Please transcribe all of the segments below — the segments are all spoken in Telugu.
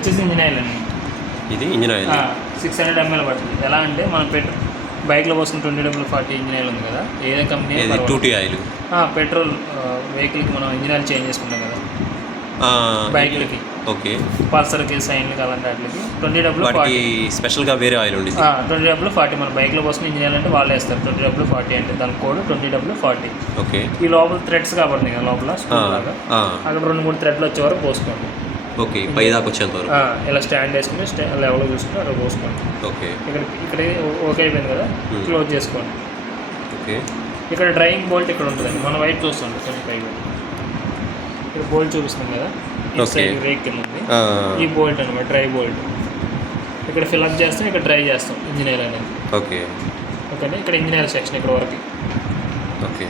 వచ్చేసి ఇంజిన్ ఆయిల్ అండి. ఇది ఇంజిన్ ఆయిల్ 600 ml పడుతుంది. ఎలా అంటే మనం బైక్లో పోసుకున్న 20W40 ఇంజిన్ ఆయిల్ ఉంది కదా, ఏదే కంపెనీ 2T ఆయిల్ పెట్రోల్ వెహికల్కి మనం ఇంజిన్ ఆయిల్ చేంజ్ చేసుకుంటాం కదా బైక్లకి. ఓకే. పల్సర్కి, సైన్లకి అలాంటి వాటికి 20W40 స్పెషల్గా వేరే ఆయిల్ ఉంది. 20W40 మన బైక్లో పోసుకుని ఇంజిన్ ఆయిల్ అంటే వాళ్ళే వేస్తారు. 20W40 అంటే దాని కోడ్ 20W40. ఓకే. ఈ లోపల థ్రెడ్స్ కాబట్టి కదా లోపల లాగా అక్కడ 2-3 థ్రెడ్లు వచ్చే వరకు పోసుకోండి. ఓకే. పై దాకా వచ్చేంత వరకు ఇలా స్టాండ్ వేసుకుని లెవెల్లో చూసుకుని అక్కడ పోసుకోండి. ఓకే. ఇక్కడ ఓకే అయిపోయింది కదా, క్లోజ్ చేసుకోండి. ఓకే. ఇక్కడ డ్రైయింగ్ బోల్ట్ ఇక్కడ ఉంటుందండి, మన వైపు చూస్తుంది కొంచెం పైగా. ఇక్కడ బోల్ట్ చూపిస్తుంది కదా, రేక్ కింద ఉంది. ఈ బోల్ట్ అనమాట డ్రై బోల్ట్. ఇక్కడ ఫిల్అప్ చేస్తాం, ఇక్కడ డ్రై చేస్తాం ఇంజిన్ ఆయిల్ అనేది. ఓకే. ఓకేనా. ఇక్కడ ఇంజిన్ ఆయిల్ సెక్షన్ ఇక్కడ వరకు. ఓకే.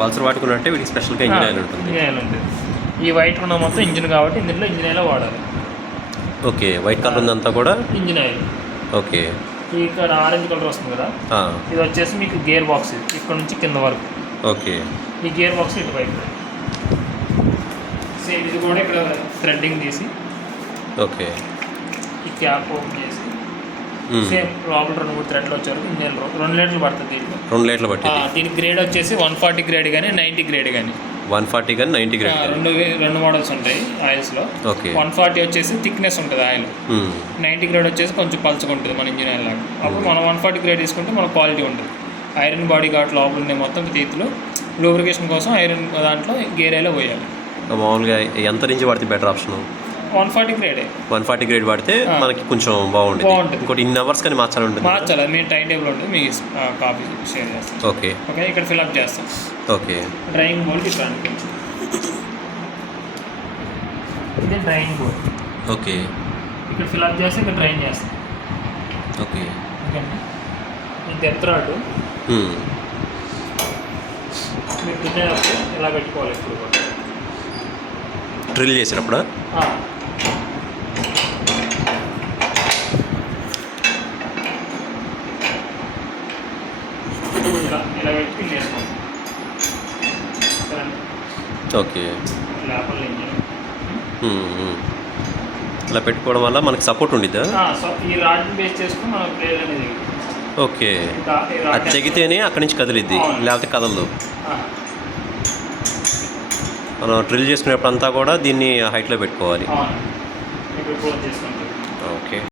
పల్సర్ వాడుకున్నట్టే వీటికి స్పెషల్గా ఇంజిన్ ఆయిల్ ఉంటుంది. ఇంజిన్ ఆయిల్ ఉంటుంది. ఈ వైట్ ఉన్న మొత్తం ఇంజిన్ కాబట్టి ఇందులో ఇంజిన్ ఆయిల్ వాడాలి. ఓకే. వైట్ కలర్ ఉందంతా కూడా ఇంజిన్ ఆయిల్. ఓకే. ఇక్కడ ఆరెంజ్ కలర్ వస్తుంది కదా, ఇది వచ్చేసి మీకు గేర్ బాక్స్. ఇది ఇక్కడ నుంచి కింద వరకు. ఓకే. ఈ గేర్ బాక్స్ ఇటు వైపు సేమ్. ఇది కూడా ఇక్కడ థ్రెడ్డింగ్ తీసి ఓకే. ఈ క్యాప్ ఓపెన్ చేసి సేమ్ లోపల 2-3 థ్రెడ్లు వచ్చారు. 2 లీటర్లు పడుతుంది దీంట్లో. 2 లీటర్లు పట్టింది. దీని గ్రేడ్ వచ్చేసి 140 గ్రేడ్ కానీ 90 గ్రేడ్ కానీ. 140 కానీ 90 గ్రేడ్ రెండు మోడల్స్ ఉంటాయి ఆయిల్స్లో. ఓకే. 140 వచ్చేసి థిక్నెస్ ఉంటుంది ఆయిల్. 90 గ్రేడ్ వచ్చేసి కొంచెం పలుచగా ఉంటుంది మన ఇంజిన్ ఆయిల్ లాగా. అప్పుడు మనం 140 గ్రేడ్ తీసుకుంటే మన క్వాలిటీ ఉంటుంది. ఐరన్ బాడీ ఘాట్ లోపల ఉండే మొత్తం తీతులు లూబ్రికేషన్ కోసం ఐరన్ దాంట్లో గేర్ ఆయిల్ పోయాలి. మామూలుగా ఎంత నుంచి వాడితే బెటర్ ఆప్షన్? 140 గ్రేడే. 140 గ్రేడ్ వాడితే మనకి కొంచెం బాగుంటుంది. ఇంకోటి ఇన్ అవర్స్ కానీ మార్చాలి ఉంటుంది. మార్చాలి, మీ టైం టేబుల్ ఉంటుంది, మీ కాపీ షేర్ చేస్తాం. ఓకే. ఓకే. ఇక్కడ ఫిల్అప్ చేస్తాం. ఓకే. డ్రైయింగ్ బోర్డ్ ఇక్కడ అనుకోవచ్చు. ఇది డ్రైయింగ్ బోర్డ్. ఓకే. ఇక్కడ ఫిల్అప్ చేస్తే ఇక్కడ డ్రైన్ చేస్తాం. ఓకే. ఓకే. ఈ డెప్త్ రాడ్ మీరు దున్నేటప్పుడు ఇలా పెట్టుకోవాలి. ఇప్పుడు కూడా డ్రిల్ చేసినప్పుడు ఇలా పెట్టి వేసుకోండి. ఓకే. లేపల్ ఇంజిన్ అలా పెట్టుకోవడం వల్ల మనకి సపోర్ట్ ఉండిద్దా? ఈ రాడ్ని బేస్ చేసుకుని మనం ప్లేయర్ అనేది. ఓకే. అది తెగితేనే అక్కడి నుంచి కదిలిద్ది, లేకపోతే కదలదు. మనం డ్రిల్ చేసుకునేప్పుడు అంతా కూడా దీన్ని హైట్లో పెట్టుకోవాలి. ఇప్పుడు క్లోజ్ చేసుకుంటాం.